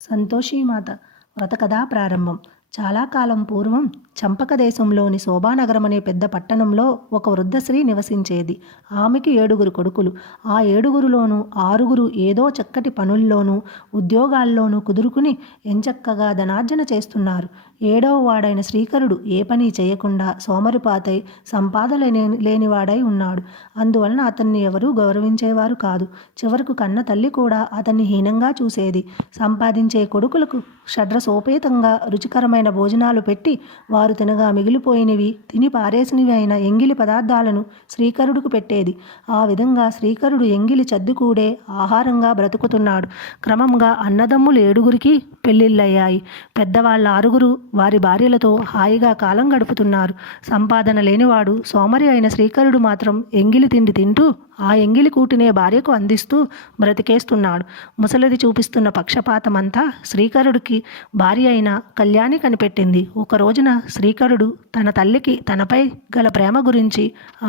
సంతోషీమాత వ్రతకథా ప్రారంభం. చాలా కాలం పూర్వం చంపక దేశంలోని శోభానగరం అనే పెద్ద పట్టణంలో ఒక వృద్ధ స్త్రీ నివసించేది. ఆమెకి 7 కొడుకులు. ఆ 7గురిలోనూ 6 ఏదో చక్కటి పనుల్లోనూ ఉద్యోగాల్లోనూ కుదురుకుని ఎంచక్కగా ధనార్జన చేస్తున్నారు. 7వ వాడైన శ్రీకరుడు ఏ పని చేయకుండా సోమరిపాతై సంపాదన లేనివాడై ఉన్నాడు. అందువలన అతన్ని ఎవరూ గౌరవించేవారు కాదు. చివరకు కన్న తల్లి కూడా అతన్ని హీనంగా చూసేది. సంపాదించే కొడుకులకు షడ్రసోపేతంగా రుచికరమైన భోజనాలు పెట్టి వారు తినగా మిగిలిపోయినవి, తిని పారేసినవి అయిన ఎంగిలి పదార్థాలను శ్రీకరుడుకు పెట్టేది. ఆ విధంగా శ్రీకరుడు ఎంగిలి చద్దుకూడే ఆహారంగా బ్రతుకుతున్నాడు. క్రమంగా అన్నదమ్ములు 7గురికి పెళ్ళిళ్ళయ్యాయి. పెద్దవాళ్ళ 6 వారి భార్యలతో హాయిగా కాలం గడుపుతున్నారు. సంపాదన లేనివాడు సోమరి అయిన శ్రీకరుడు మాత్రం ఎంగిలి తిండి తింటూ ఆ ఎంగిలి కూటినే భార్యకు అందిస్తూ బ్రతికేస్తున్నాడు. ముసలిది చూపిస్తున్న పక్షపాతమంతా శ్రీకరుడికి భార్య అయిన కళ్యాణి కనిపెట్టింది. ఒక రోజున శ్రీకరుడు తన తల్లికి తనపై గల ప్రేమ గురించి,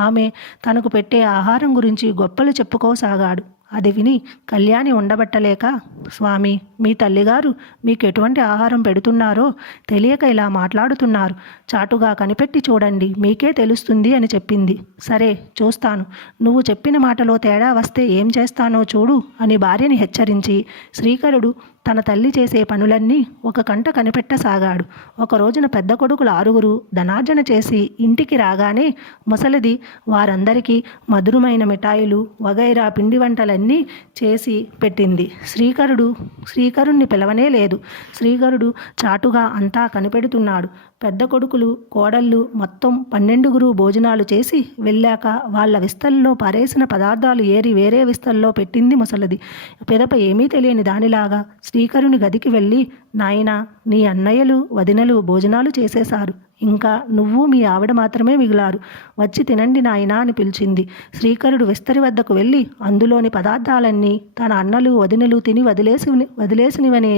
ఆమె తనకు పెట్టే ఆహారం గురించి గొప్పలు చెప్పుకోసాగాడు. అది విని కళ్యాణి ఉండబట్టలేక, స్వామి, మీ తల్లిగారు మీకు ఎటువంటి ఆహారం పెడుతున్నారో తెలియక ఇలా మాట్లాడుతున్నారు. చాటుగా కనిపెట్టి చూడండి, మీకే తెలుస్తుంది అని చెప్పింది. సరే, చూస్తాను. నువ్వు చెప్పిన మాటలో తేడా వస్తే ఏం చేస్తానో చూడు అని భార్యని హెచ్చరించి శ్రీకరుడు తన తల్లి చేసే పనులన్నీ ఒక కంట కనిపెట్టసాగాడు. ఒక రోజున పెద్ద కొడుకులు 6 ధనార్జన చేసి ఇంటికి రాగానే ముసలిది వారందరికీ మధురమైన మిఠాయిలు వగైరా పిండి వంటలన్నీ చేసి పెట్టింది. శ్రీకరుణ్ణి పిలవనే లేదు. శ్రీకరుడు చాటుగా అంతా కనిపెడుతున్నాడు. పెద్ద కొడుకులు కోడళ్ళు మొత్తం 12 భోజనాలు చేసి వెళ్ళాక వాళ్ళ విస్తల్లో పారేసిన పదార్థాలు ఏరి వేరే విస్తల్లో పెట్టింది ముసలిది. పిదప ఏమీ తెలియని దానిలాగా శ్రీకరుని గదికి వెళ్ళి, నాయనా, నీ అన్నయ్యలు వదినలు భోజనాలు చేసేశారు. ఇంకా నువ్వు మీ ఆవిడ మాత్రమే మిగిలారు. వచ్చి తినండి నాయనా అని పిలిచింది. శ్రీకరుడు విస్తరి వద్దకు వెళ్ళి అందులోని పదార్థాలన్నీ తన అన్నలు వదినలు తిని వదిలేసినవనే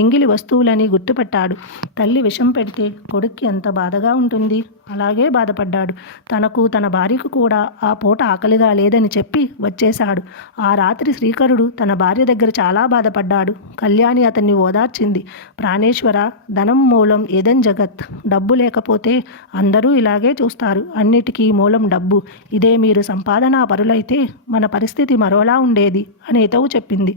ఎంగిలి వస్తువులని గుర్తుపట్టాడు. తల్లి విషం పెడితే కొడుక్కి ఎంత బాధగా ఉంటుంది. అలాగే బాధపడ్డాడు. తనకు తన భార్యకు కూడా ఆ పూట ఆకలిగా లేదని చెప్పి వచ్చేశాడు. ఆ రాత్రి శ్రీకరుడు తన భార్య దగ్గర చాలా బాధపడ్డాడు. కళ్యాణి అతన్ని ఓదార్చింది. ప్రాణేశ్వర, ధనం మూలం ఏదన్ జగత్. డబ్బు లేకపోతే అందరూ ఇలాగే చూస్తారు. అన్నిటికీ మూలం డబ్బు. ఇదే మీరు సంపాదనా పరులైతే మన పరిస్థితి మరోలా ఉండేది అని హితవు చెప్పింది.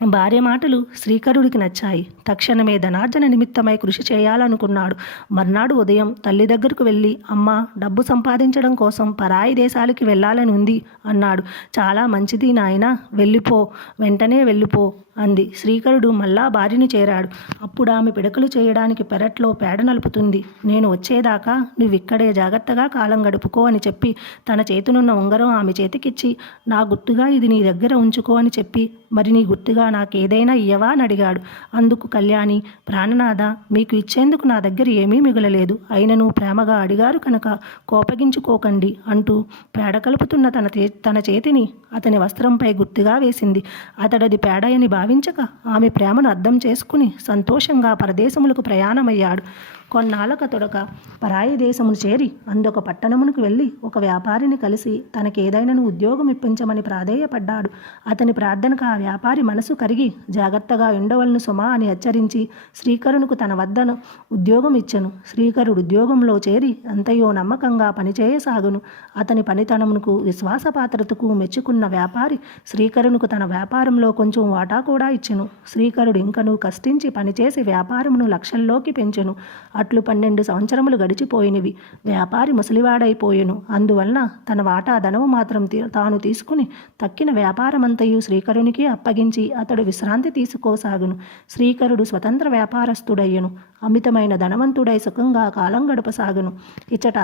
భార్య మాటలు శ్రీకరుడికి నచ్చాయి. తక్షణమే ధనార్జన నిమిత్తమై కృషి చేయాలనుకున్నాడు. మర్నాడు ఉదయం తల్లి దగ్గరకు వెళ్ళి, అమ్మ, డబ్బు సంపాదించడం కోసం పరాయి దేశాలకి వెళ్ళాలని ఉంది అన్నాడు. చాలా మంచిది నాయనా, వెళ్ళిపో, వెంటనే వెళ్ళిపో అంది. శ్రీకరుడు మళ్ళా భార్యని చేరాడు. అప్పుడు ఆమె పిడకలు చేయడానికి పెరట్లో పేడ నలుపుతుంది. నేను వచ్చేదాకా నువ్విక్కడే జాగ్రత్తగా కాలం గడుపుకో అని చెప్పి తన చేతునున్న ఉంగరం ఆమె చేతికిచ్చి, నా గుర్తుగా ఇది నీ దగ్గర ఉంచుకో అని చెప్పి, మరి నీ గుర్తుగా నాకేదైనా ఇయ్యవా అని అడిగాడు. అందుకు కళ్యాణి, ప్రాణనాథ, మీకు ఇచ్చేందుకు నా దగ్గర ఏమీ మిగలలేదు. అయినను ప్రేమగా అడిగారు కనుక కోపగించుకోకండి అంటూ పేడ కలుపుతున్న తన చేతిని అతని వస్త్రంపై గుర్తుగా వేసింది. అతడది పేడయని భావించక ఆమె ప్రేమను అర్థం చేసుకుని సంతోషంగా పరదేశములకు ప్రయాణమయ్యాడు. కొన్నాళ్ళకతొడక పరాయి దేశమును చేరి అందొక పట్టణమునకు వెళ్ళి ఒక వ్యాపారిని కలిసి తనకేదైనాను ఉద్యోగం ఇప్పించమని ప్రాధేయపడ్డాడు. అతని ప్రార్థనకు ఆ వ్యాపారి మనసు కరిగి జాగ్రత్తగా ఉండవలను సుమా అని హెచ్చరించి శ్రీకరునికి తన వద్దను ఉద్యోగం ఇచ్చెను. శ్రీకరుడు ఉద్యోగంలో చేరి అంతయో నమ్మకంగా పనిచేయసాగును. అతని పనితనమునకు విశ్వాసపాత్రతకు మెచ్చుకున్న వ్యాపారి శ్రీకరునికి తన వ్యాపారంలో కొంచెం వాటా కూడా ఇచ్చెను. శ్రీకరుడు ఇంకనూ కష్టించి పనిచేసి వ్యాపారమును లక్షల్లోకి పెంచెను. అట్లు 12 సంవత్సరములు గడిచిపోయినవి. వ్యాపారి ముసలివాడైపోయెను. అందువలన తన వాటా ధనము మాత్రం తాను తీసుకుని తక్కిన వ్యాపారమంతయు శ్రీకరునికి అప్పగించి అతడు విశ్రాంతి తీసుకోసాగును. శ్రీకరుడు స్వతంత్ర వ్యాపారస్తుడయ్యను. అమితమైన ధనవంతుడై సుఖంగా కాలం గడపసాగును. ఇచ్చట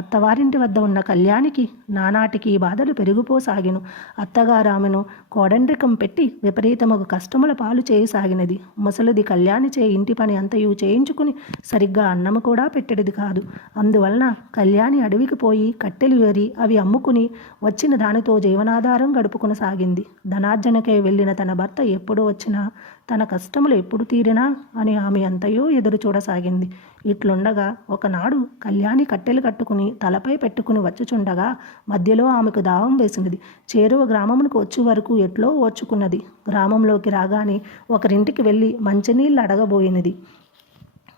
అత్తవారింటి వద్ద ఉన్న కళ్యాణికి నానాటికి బాధలు పెరిగిపోసాగిను. అత్తగారామెను కోడండ్రికం పెట్టి విపరీతముగు కష్టముల పాలు చేయసాగినది. ముసలిది కళ్యాణిచే ఇంటి పని అంతయు చేయించుకుని సరిగ్గా అన్నము కూడా పెట్టేది కాదు. అందువలన కళ్యాణి అడవికి పోయి కట్టెలు ఏరి అవి అమ్ముకుని వచ్చిన దానితో జీవనాధారం గడుపుకొనసాగింది. ధనార్జనకై వెళ్ళిన తన భర్త ఎప్పుడు వచ్చినా, తన కష్టములు ఎప్పుడు తీరినా అని ఆమె అంతయో ఎదురు చూడసాగింది. ఇట్లుండగా ఒకనాడు కళ్యాణి కట్టెలు కట్టుకుని తలపై పెట్టుకుని వచ్చుచుండగా మధ్యలో ఆమెకు దాహం వేసినది. చేరువ గ్రామమునకు వచ్చే వరకు ఎట్లో ఓర్చుకున్నది. గ్రామంలోకి రాగానే ఒకరింటికి వెళ్ళి మంచినీళ్ళు అడగబోయినది.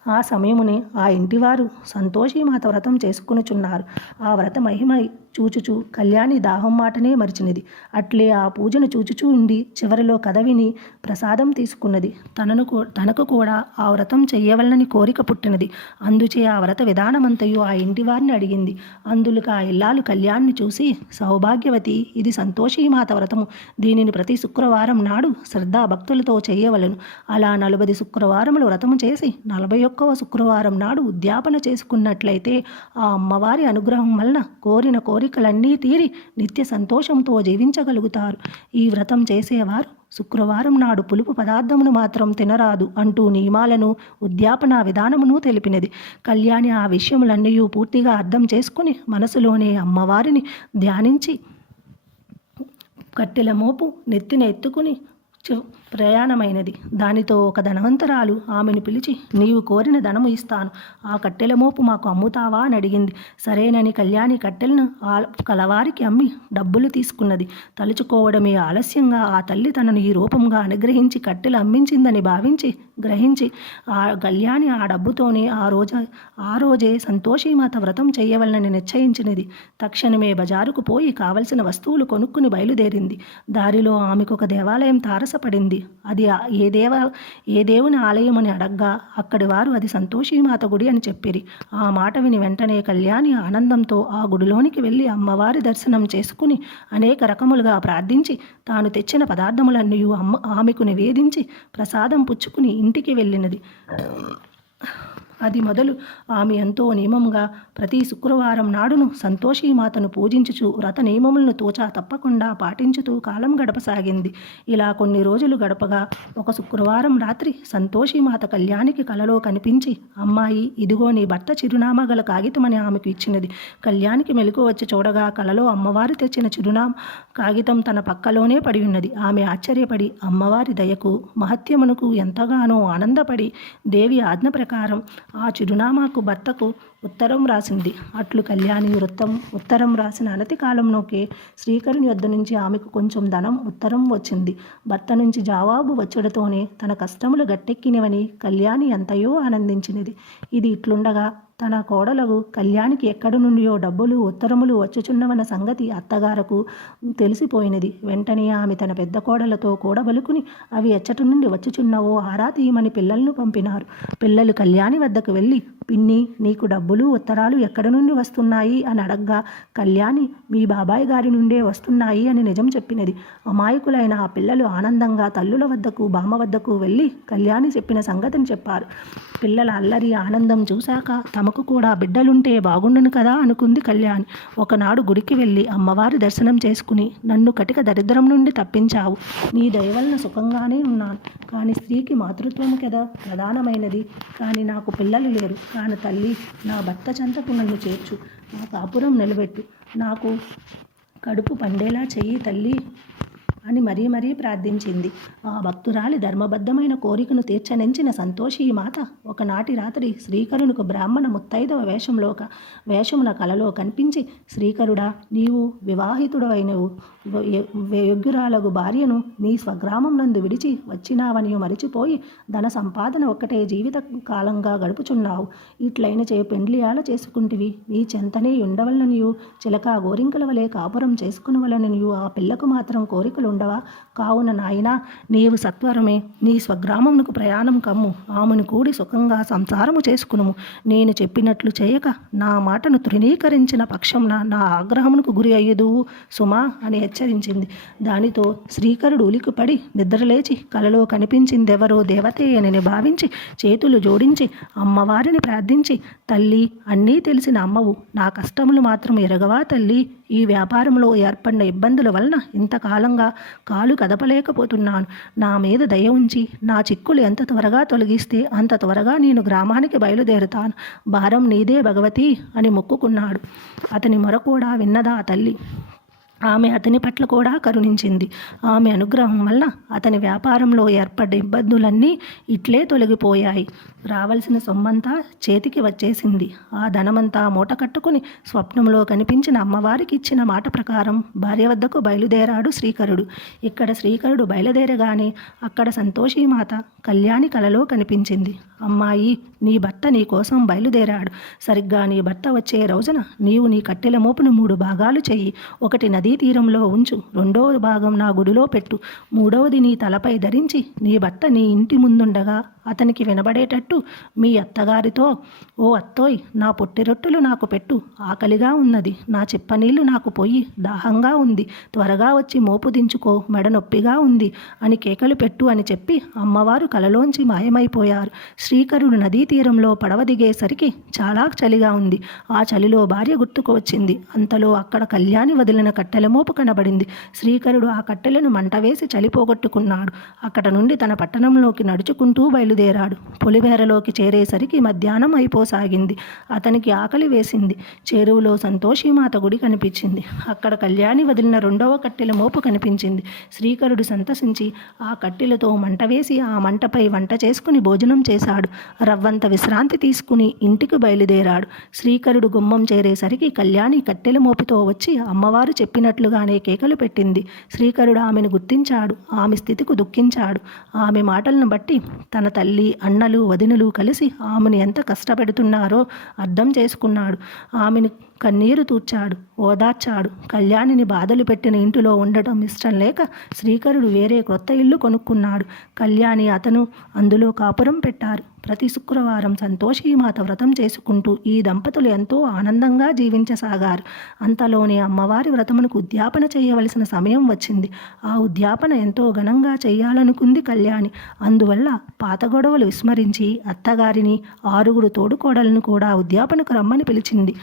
ఆ సమయమునే ఆ ఇంటివారు సంతోషిమాత వ్రతం చేసుకునుచున్నారు. ఆ వ్రత మహిమ చూచుచూ కళ్యాణి దాహం మాటనే మరిచినది. అట్లే ఆ పూజను చూచుచూ ఉండి చివరిలో కథ విని ప్రసాదం తీసుకున్నది. తనకు కూడా ఆ వ్రతం చెయ్యవలనని కోరిక పుట్టినది. అందుచే ఆ వ్రత విధానమంతయు ఆ ఇంటి వారిని అడిగింది. అందులకు ఆ ఇల్లాలు కళ్యాణ్ని చూసి, సౌభాగ్యవతి, ఇది సంతోషిమాత వ్రతము. దీనిని ప్రతి శుక్రవారం నాడు శ్రద్ధాభక్తులతో చేయవలను. అలా 40 శుక్రవారములు వ్రతము చేసి 41వ శుక్రవారం నాడు ఉద్యాపన చేసుకున్నట్లయితే ఆ అమ్మవారి అనుగ్రహం వలన కోరిన కోరికలన్నీ తీరి నిత్య సంతోషంతో జీవించగలుగుతారు. ఈ వ్రతం చేసేవారు శుక్రవారం నాడు పులుపు పదార్థమును మాత్రం తినరాదు అంటూ నియమాలను, ఉద్యాపన విధానమును తెలిపినది. కళ్యాణి ఆ విషయములన్నీ పూర్తిగా అర్థం చేసుకుని మనసులోనే అమ్మవారిని ధ్యానించి కట్టెల మోపు నెత్తిన ఎత్తుకుని ప్రయాణమైనది. దానితో ఒక ధనవంతరాలు ఆమెను పిలిచి, నీవు కోరిన ధనము ఇస్తాను, ఆ కట్టెల మోపు మాకు అమ్ముతావా అని అడిగింది. సరేనని కళ్యాణి కట్టెలను కలవారికి అమ్మి డబ్బులు తీసుకున్నది. తలుచుకోవడమే ఆలస్యంగా ఆ తల్లి తనను ఈ రూపంగా అనుగ్రహించి కట్టెలు అమ్మించిందని భావించి గ్రహించి ఆ కళ్యాణి ఆ డబ్బుతోనే ఆ రోజే సంతోషిమాత వ్రతం చేయవలనని నిశ్చయించినది. తక్షణమే బజారుకు పోయి కావలసిన వస్తువులు కొనుక్కుని బయలుదేరింది. దారిలో ఆమెకు ఒక దేవాలయం తారసపడింది. అది ఏ దేవుని ఆలయం అని అడగ్గా అక్కడి వారు అది సంతోషిమాత గుడి అని చెప్పిరి. ఆ మాట విని వెంటనే కళ్యాణి ఆనందంతో ఆ గుడిలోనికి వెళ్ళి అమ్మవారి దర్శనం చేసుకుని అనేక రకములుగా ప్రార్థించి తాను తెచ్చిన పదార్థములన్నీ ఆమెకు నివేదించి ప్రసాదం పుచ్చుకుని ఇంటికి వెళ్ళినది. అది మొదలు ఆమె ఎంతో నియమంగా ప్రతి శుక్రవారం నాడును సంతోషిమాతను పూజించుచు వ్రత నియమములను తోచా తప్పకుండా పాటించుతూ కాలం గడపసాగింది. ఇలా కొన్ని రోజులు గడపగా ఒక శుక్రవారం రాత్రి సంతోషిమాత కళ్యాణికి కలలో కనిపించి, అమ్మాయి, ఇదిగో నీ భర్త చిరునామా గల కాగితమని ఆమెకు ఇచ్చినది. కళ్యాణికి మెలకు వచ్చి చూడగా కలలో అమ్మవారు తెచ్చిన చిరునామా కాగితం తన పక్కలోనే పడి ఉన్నది. ఆమె ఆశ్చర్యపడి అమ్మవారి దయకు మహత్యమునకు ఎంతగానో ఆనందపడి దేవి ఆజ్ఞ ప్రకారం ఆ చిరునామాకు భర్తకు ఉత్తరం రాసింది. అట్లు కళ్యాణి ఉత్తరం రాసిన అనతి కాలంలోకే శ్రీకరుని యొద్ద నుంచి ఆమెకు కొంచెం ధనం ఉత్తరం వచ్చింది. భర్త నుంచి జవాబు వచ్చుడతోనే తన కష్టములు గట్టెక్కినవని కళ్యాణి ఎంతయో ఆనందించినది. ఇది ఇట్లుండగా తన కోడలకు కళ్యాణికి ఎక్కడి నుండియో డబ్బులు ఉత్తరములు వచ్చుచున్నవన్న సంగతి అత్తగారకు తెలిసిపోయినది. వెంటనే ఆమె తన పెద్ద కోడలతో కూడబలుకుని అవి ఎచ్చటి నుండి వచ్చుచున్నవో ఆరా తీయమని పిల్లలను పంపినారు. పిల్లలు కళ్యాణి వద్దకు వెళ్ళి, పిన్ని, నీకు డబ్బులు ఉత్తరాలు ఎక్కడి నుండి వస్తున్నాయి అని అడగ్గా కళ్యాణి మీ బాబాయ్ గారి నుండే వస్తున్నాయి అని నిజం చెప్పినది. అమాయకులైన ఆ పిల్లలు ఆనందంగా తల్లుల వద్దకు బామ్మ వద్దకు వెళ్ళి కళ్యాణి చెప్పిన సంగతిని చెప్పారు. పిల్లల అల్లరి ఆనందం చూశాక తమకు కూడా బిడ్డలుంటే బాగుండును కదా అనుకుంది కళ్యాణి. ఒకనాడు గుడికి వెళ్ళి అమ్మవారి దర్శనం చేసుకుని, నన్ను కటిక దరిద్రం నుండి తప్పించావు, నీ దయవలన సుఖంగానే ఉన్నాను. కానీ స్త్రీకి మాతృత్వము కదా ప్రధానమైనది. కానీ నాకు పిల్లలు లేరు. కాని తల్లి, నా భర్త చెంతకు నన్ను చేర్చు, నా కాపురం నిలబెట్టు, నాకు కడుపు పండేలా చెయ్యి తల్లి అని మరీ ప్రార్థించింది. ఆ భక్తురాలి ధర్మబద్ధమైన కోరికను తీర్చనించిన సంతోషి మాత ఒకనాటి రాత్రి శ్రీకరునికి బ్రాహ్మణ ముత్తైదవ వేషమున కలలో కనిపించి, శ్రీకరుడా, నీవు వివాహితుడవైనవు యోగ్యురాలగు భార్యను నీ స్వగ్రామం నందు విడిచి వచ్చినావని మరిచిపోయి ధన సంపాదన ఒక్కటే జీవిత కాలంగా గడుపుచున్నావు. ఇట్లైన పెండ్లియాల చేసుకుంటివి. నీ చెంతనే ఉండవలననియు చిలకా గోరింకల వలె కాపురం చేసుకునవలననియు ఆ పిల్లకు మాత్రం కోరికలు ఉండవా? కావున నాయనా, నీవు సత్వరమే నీ స్వగ్రామమునకు ప్రయాణం కమ్ము. ఆమెను కూడి సుఖంగా సంసారము చేసుకునుము. నేను చెప్పినట్లు చేయక నా మాటను తృణీకరించిన పక్షంన నా ఆగ్రహమునకు గురి అయ్యదువు సుమా అని హెచ్చరించింది. దానితో శ్రీకరుడు ఉలికిపడి నిద్రలేచి కలలో కనిపించిందెవరో దేవతే అని భావించి చేతులు జోడించి అమ్మవారిని ప్రార్థించి, తల్లి, అన్నీ తెలిసిన అమ్మవు, నా కష్టములు మాత్రం ఎరగవా తల్లి? ఈ వ్యాపారంలో ఏర్పడిన ఇబ్బందుల వలన ఇంతకాలంగా కాలు కదపలేకపోతున్నాను. నా మీద దయ ఉంచి నా చిక్కులు ఎంత త్వరగా తొలగిస్తే అంత త్వరగా నేను గ్రామానికి బయలుదేరుతాను. భారం నీదే భగవతి అని మొక్కుకున్నాడు. అతని మొర కూడా విన్నదా తల్లి. ఆమె అతని పట్ల కూడా కరుణించింది. ఆమె అనుగ్రహం వలన అతని వ్యాపారంలో ఏర్పడ్డ ఇబ్బందులన్నీ ఇట్లే తొలగిపోయాయి. రావలసిన సొమ్మంతా చేతికి వచ్చేసింది. ఆ ధనమంతా మూట కట్టుకుని స్వప్నంలో కనిపించిన అమ్మవారికి ఇచ్చిన మాట ప్రకారం భార్య వద్దకు బయలుదేరాడు శ్రీకరుడు. ఇక్కడ శ్రీకరుడు బయలుదేరగానే అక్కడ సంతోషీమాత కళ్యాణి కలలో కనిపించింది. అమ్మాయి, నీ భర్త నీ కోసం బయలుదేరాడు. సరిగ్గా నీ భర్త వచ్చే రోజున నీవు నీ కట్టెల మోపును 3 భాగాలు చెయ్యి. ఒకటి నదీ తీరంలో ఉంచు, 2వ భాగం నా గుడిలో పెట్టు, 3వది నీ తలపై ధరించి నీ భర్త నీ ఇంటి ముందుండగా అతనికి వినబడేటట్టు మీ అత్తగారితో, ఓ అత్తోయ్, నా పొట్టి రొట్టెలు నాకు పెట్టు, ఆకలిగా ఉన్నది, నా చెప్పనీళ్ళు నాకు పొయ్యి, దాహంగా ఉంది, త్వరగా వచ్చి మోపు దించుకో, మెడ నొప్పిగా ఉంది అని కేకలు పెట్టు అని చెప్పి అమ్మవారు కలలోంచి మాయమైపోయారు. శ్రీకరుడు నదీ తీరంలో పడవ దిగేసరికి చాలా చలిగా ఉంది. ఆ చలిలో భార్య గుర్తుకు వచ్చింది. అంతలో అక్కడ కళ్యాణి వదిలిన కట్టెల మోపు కనబడింది. శ్రీకరుడు ఆ కట్టెలను మంట వేసి చలి పోగొట్టుకున్నాడు. అక్కడ నుండి తన పట్టణంలోకి నడుచుకుంటూ బయలుదేరాడు. పొలిమేరలోకి చేరేసరికి మధ్యాహ్నం అయిపోసాగింది. అతనికి ఆకలి వేసింది. చెరువులో సంతోషీమాత గుడి కనిపించింది. అక్కడ కళ్యాణి వదిలిన 2వ కట్టెల మోపు కనిపించింది. శ్రీకరుడు సంతసించి ఆ కట్టెలతో మంట వేసి ఆ మంటపై వంట చేసుకుని భోజనం చేశాడు. రవ్వంత విశ్రాంతి తీసుకుని ఇంటికి బయలుదేరాడు. శ్రీకరుడు గుమ్మం చేరేసరికి కళ్యాణి కట్టెల మోపుతో వచ్చి అమ్మవారు చెప్పినట్లుగానే కేకలు పెట్టింది. శ్రీకరుడు ఆమెను గుర్తించాడు. ఆమె స్థితికి దుఃఖించాడు. ఆమె మాటలను బట్టి తన తల్లి, అన్నలు, వదినలు కలిసి ఆమెను ఎంత కష్టపెడుతున్నారో అర్థం చేసుకున్నాడు. ఆమెను కన్నీరు తూర్చాడు, ఓదార్చాడు. కళ్యాణిని బాధలు పెట్టిన ఇంటిలో ఉండటం ఇష్టం లేక శ్రీకరుడు వేరే క్రొత్త ఇల్లు కొనుక్కున్నాడు. కళ్యాణి, అతను అందులో కాపురం పెట్టారు. ప్రతి శుక్రవారం సంతోషీమాత వ్రతం చేసుకుంటూ ఈ దంపతులు ఎంతో ఆనందంగా జీవించసాగారు. అంతలోనే అమ్మవారి వ్రతమునకు ఉద్యాపన చేయవలసిన సమయం వచ్చింది. ఆ ఉద్యాపన ఎంతో ఘనంగా చేయాలనుకుంది కళ్యాణి. అందువల్ల పాత గొడవలు విస్మరించి అత్తగారిని, 6 తోడుకోడలను కూడా ఉద్యాపనకు రమ్మని పిలిచింది.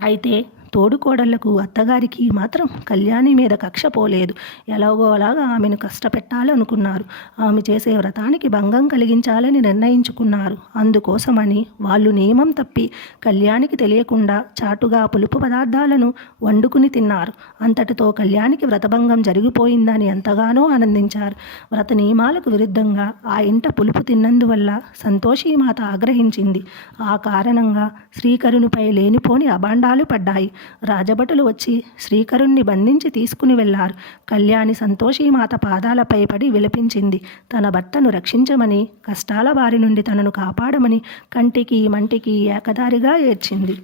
అయితే తోడుకోడళ్లకు, అత్తగారికి మాత్రం కళ్యాణి మీద కక్ష పోలేదు. ఎలాగో అలాగా ఆమెను కష్టపెట్టాలనుకున్నారు. ఆమె చేసే వ్రతానికి భంగం కలిగించాలని నిర్ణయించుకున్నారు. అందుకోసమని వాళ్ళు నియమం తప్పి కళ్యాణికి తెలియకుండా చాటుగా పులుపు పదార్థాలను వండుకుని తిన్నారు. అంతటితో కళ్యాణికి వ్రతభంగం జరిగిపోయిందని ఎంతగానో ఆనందించారు. వ్రత నియమాలకు విరుద్ధంగా ఆ ఇంట పులుపు తిన్నందువల్ల సంతోషీమాత ఆగ్రహించింది. ఆ కారణంగా శ్రీకరునిపై లేనిపోని అభాండాలు పడ్డాయి. రాజభటులు వచ్చి శ్రీకరుణ్ణి బంధించి తీసుకుని వెళ్లారు. కళ్యాణి సంతోషీమాత పాదాలపై పడి విలపించింది. తన భర్తను రక్షించమని, కష్టాల బారి నుండి తనను కాపాడమని కంటికి మంటికి ఏకదారిగా ఏడ్చింది.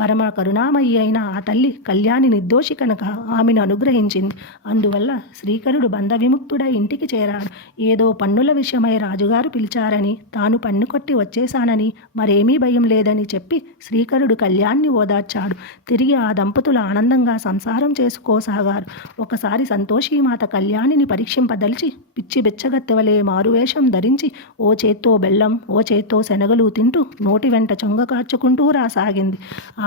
పరమ కరుణామయి అయిన ఆ తల్లి కళ్యాణి నిర్దోషి కనుక ఆమెను అనుగ్రహించింది. అందువల్ల శ్రీకరుడు బంధ విముక్తుడై ఇంటికి చేరాడు. ఏదో పన్నుల విషయమై రాజుగారు పిలిచారని, తాను పన్ను కొట్టి వచ్చేశానని, మరేమీ భయం లేదని చెప్పి శ్రీకరుడు కళ్యాణ్ణి ఓదార్చాడు. తిరిగి ఆ దంపతులు ఆనందంగా సంసారం చేసుకోసాగారు. ఒకసారి సంతోషీమాత కళ్యాణిని పరీక్షింపదలిచి పిచ్చి బెచ్చగత్తెవలే మారువేషం ధరించి ఓ చేత్తో బెల్లం, ఓ చేత్తో శనగలు తింటూ నోటి వెంట చొంగ కార్చుకుంటూ రాసాగింది.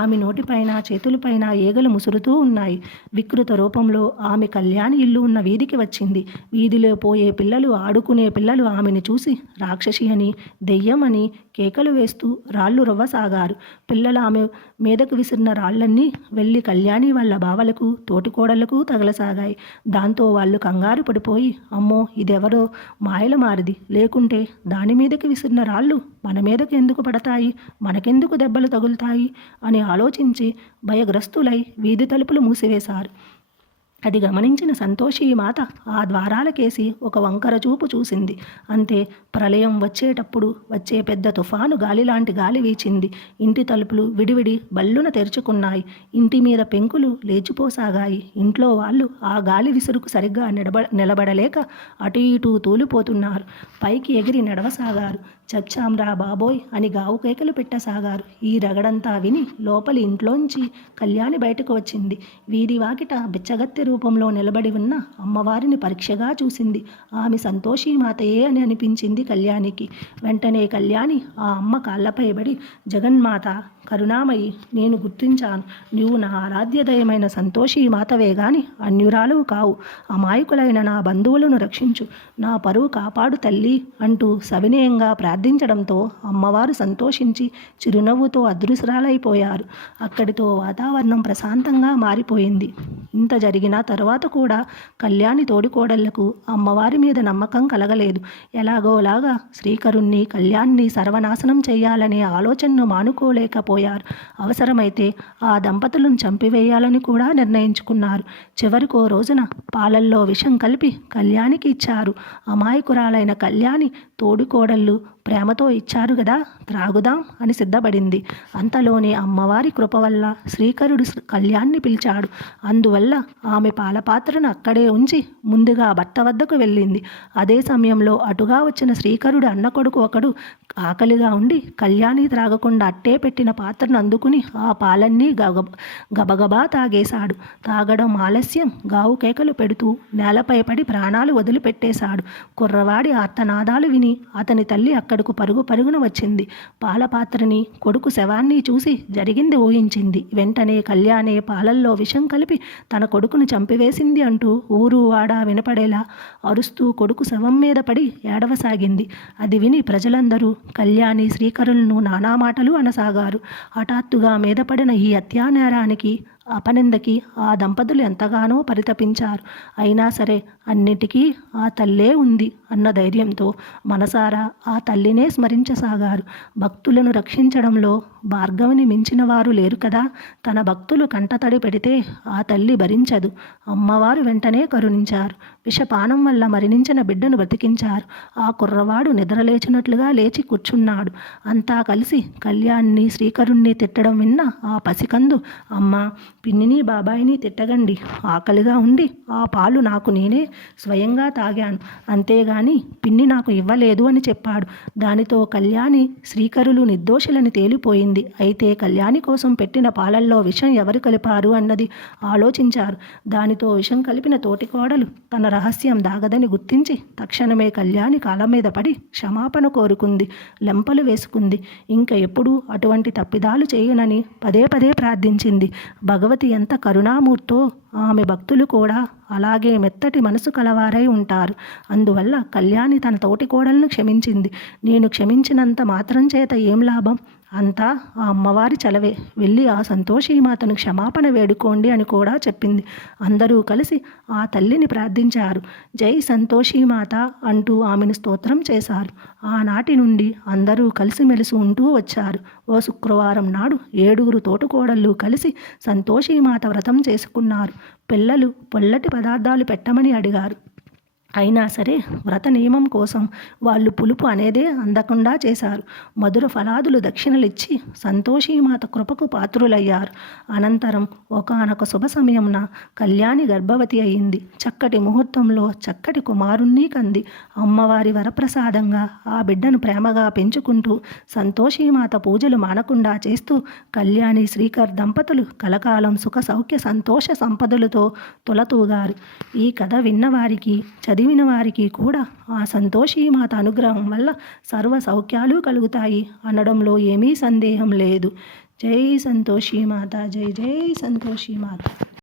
ఆమె నోటిపైన, చేతులపైన ఈగలు ముసురుతూ ఉన్నాయి. వికృత రూపంలో ఆమె కళ్యాణి ఇల్లు ఉన్న వీధికి వచ్చింది. వీధిలో పోయే పిల్లలు, ఆడుకునే పిల్లలు ఆమెను చూసి రాక్షసి అని, దెయ్యం అని కేకలు వేస్తూ రాళ్ళు రవ్వసాగారు. పిల్లలు ఆమె మీదకు విసిరిన రాళ్లన్నీ వెళ్ళి కళ్యాణి వాళ్ళ బావలకు, తోటికోడళ్లకు తగలసాగాయి. దాంతో వాళ్ళు కంగారు పడిపోయి, అమ్మో, ఇదెవరో మాయల మారిది, లేకుంటే దాని మీదకి విసిరిన రాళ్ళు మన మీదకు ఎందుకు పడతాయి, మనకెందుకు దెబ్బలు తగులుతాయి అని ఆలోచించి భయగ్రస్తులై వీధి తలుపులు మూసివేశారు. అది గమనించిన సంతోషీమాత ఆ ద్వారాలకేసి ఒక వంకర చూపు చూసింది. అంతే, ప్రళయం వచ్చేటప్పుడు వచ్చే పెద్ద తుఫాను గాలిలాంటి గాలి వీచింది. ఇంటి తలుపులు విడివిడి బల్లున తెరుచుకున్నాయి. ఇంటి మీద పెంకులు లేచిపోసాగాయి. ఇంట్లో వాళ్ళు ఆ గాలి విసురుకు సరిగ్గా నిలబడలేక అటు ఇటు తూలిపోతున్నారు. పైకి ఎగిరి నడవసాగారు. చచ్చాంరా బాబోయ్ అని గావు కేకలు పెట్టసాగారు. ఈ రగడంతా విని లోపలి ఇంట్లోంచి కళ్యాణి బయటకు వచ్చింది. వీధి వాకిట బిచ్చగత్తె రూపంలో నిలబడి ఉన్న అమ్మవారిని పరీక్షగా చూసింది. ఆమె సంతోషీమాతయే అని అనిపించింది కళ్యాణికి. వెంటనే కళ్యాణి ఆ అమ్మ కాళ్ళపై పడి, జగన్మాత, కరుణామయి, నేను గుర్తించాను. నీవు నా ఆరాధ్యదయమైన సంతోషి మాతవే గాని అన్యురాలువు కావు. అమాయకులైన నా బంధువులను రక్షించు, నా పరువు కాపాడు తల్లి అంటూ సవినయంగా ప్రార్థించడంతో అమ్మవారు సంతోషించి చిరునవ్వుతో అదృశ్యురాలైపోయారు. అక్కడితో వాతావరణం ప్రశాంతంగా మారిపోయింది. ఇంత జరిగిన తర్వాత కూడా కళ్యాణి తోడికోడళ్లకు అమ్మవారి మీద నమ్మకం కలగలేదు. ఎలాగోలాగా శ్రీకరుణ్ణి కళ్యాణ్ని సర్వనాశనం చేయాలనే ఆలోచనను మానుకోలేకపోయారు. అవసరమైతే ఆ దంపతులను చంపివేయాలని కూడా నిర్ణయించుకున్నారు. చివరికో రోజున పాలల్లో విషం కలిపి కళ్యాణికి ఇచ్చారు. అమాయకురాలైన కళ్యాణి తోడికోడళ్ళు ప్రేమతో ఇచ్చారు కదా, త్రాగుదాం అని సిద్ధపడింది. అంతలోనే అమ్మవారి కృప వల్ల శ్రీకరుడు కళ్యాణ్ని పిలిచాడు. అందువల్ల ఆమె పాలపాత్రను అక్కడే ఉంచి ముందుగా భర్త వద్దకు వెళ్ళింది. అదే సమయంలో అటుగా వచ్చిన శ్రీకరుడు అన్న కొడుకు ఒకడు ఆకలిగా ఉండి కళ్యాణి త్రాగకుండా అట్టే పెట్టిన పాత్రను అందుకుని ఆ పాలన్నీ గబగబా తాగేశాడు. తాగడం ఆలస్యం గావు కేకలు పెడుతూ నేలపై పడి ప్రాణాలు వదిలిపెట్టేశాడు. కుర్రవాడి ఆర్తనాదాలు విని అతని తల్లి అక్కడకు పరుగు పరుగున వచ్చింది. పాలపాత్రని కొడుకు శవాన్ని చూసి జరిగింది ఊహించింది. వెంటనే కళ్యాణి పాలల్లో విషం కలిపి తన కొడుకును చంపివేసింది అంటూ ఊరు వాడా వినపడేలా అరుస్తూ కొడుకు శవం మీద పడి ఏడవసాగింది. అది విని ప్రజలందరూ కళ్యాణి శ్రీకరులను నానా మాటలు అనసాగారు. హఠాత్తుగా మీద పడిన ఈ హత్యానేరానికి అపనిందకి ఆ దంపతులు ఎంతగానో పరితపించారు. అయినా సరే అన్నిటికీ ఆ తల్లే ఉంది అన్న ధైర్యంతో మనసారా ఆ తల్లినే స్మరించసాగారు. భక్తులను రక్షించడంలో భార్గవిని మించిన వారు లేరు కదా. తన భక్తులు కంటతడి పెడితే ఆ తల్లి భరించదు. అమ్మవారు వెంటనే కరుణించారు. విషపానం వల్ల మరణించిన బిడ్డను బ్రతికించారు. ఆ కుర్రవాడు నిద్రలేచినట్లుగా లేచి కూర్చున్నాడు. అంతా కలిసి కళ్యాణ్ని శ్రీకరుణ్ణి తిట్టడం విన్న ఆ పసికందు, అమ్మా, పిన్నిని బాబాయిని తిట్టగండి, ఆకలిగా ఉండి ఆ పాలు నాకు నేనే స్వయంగా తాగాను, అంతేగాని పిన్ని నాకు ఇవ్వలేదు అని చెప్పాడు. దానితో కళ్యాణి శ్రీకరులు నిర్దోషులని తేలిపోయింది. అయితే కళ్యాణి కోసం పెట్టిన పాలల్లో విషం ఎవరు కలిపారు అన్నది ఆలోచించారు. దానితో విషం కలిపిన తోటికోడలు తన రహస్యం దాగదని గుర్తించి తక్షణమే కళ్యాణి కాళ్ళ మీద పడి క్షమాపణ కోరుకుంది. లెంపలు వేసుకుంది. ఇంకా ఎప్పుడూ అటువంటి తప్పిదాలు చేయనని పదే పదే ప్రార్థించింది. భగవతి ఎంత కరుణామూర్తో ఆమె భక్తులు కూడా అలాగే మెత్తటి మనసు కలవారై ఉంటారు. అందువల్ల కళ్యాణి తన తోటి కోడలను క్షమించింది. నేను క్షమించినంత మాత్రం చేత ఏం లాభం, అంతా ఆ అమ్మవారి చలవే, వెళ్ళి ఆ సంతోషీమాతను క్షమాపణ వేడుకోండి అని కూడా చెప్పింది. అందరూ కలిసి ఆ తల్లిని ప్రార్థించారు. జై సంతోషీమాత అంటూ ఆమెను స్తోత్రం చేశారు. ఆనాటి నుండి అందరూ కలిసిమెలిసి ఉంటూ వచ్చారు. ఓ శుక్రవారం నాడు 7 తోటికోడళ్ళు కలిసి సంతోషీమాత వ్రతం చేసుకున్నారు. పిల్లలు పొల్లటి పదార్థాలు పెట్టమని అడిగారు. అయినా సరే వ్రత నియమం కోసం వాళ్ళు పులుపు అనేదే అందకుండా చేశారు. మధుర ఫలాదులు దక్షిణలిచ్చి సంతోషీమాత కృపకు పాత్రులయ్యారు. అనంతరం ఒకానొక శుభ సమయంన కళ్యాణి గర్భవతి అయింది. చక్కటి ముహూర్తంలో చక్కటి కుమారుణ్ణి కంది. అమ్మవారి వరప్రసాదంగా ఆ బిడ్డను ప్రేమగా పెంచుకుంటూ సంతోషీమాత పూజలు మానకుండా చేస్తూ కళ్యాణి శ్రీకర్ దంపతులు కలకాలం సుఖ సౌఖ్య సంతోష సంపదలతో తులతూగారు. ఈ కథ విన్నవారికి చదివిన వారికి కూడా ఆ సంతోషీమాత అనుగ్రహం వల్ల సర్వ సౌఖ్యాలు కలుగుతాయి అనడంలో ఏమీ సందేహం లేదు. జై సంతోషీమాత, జై జై సంతోషీమాత.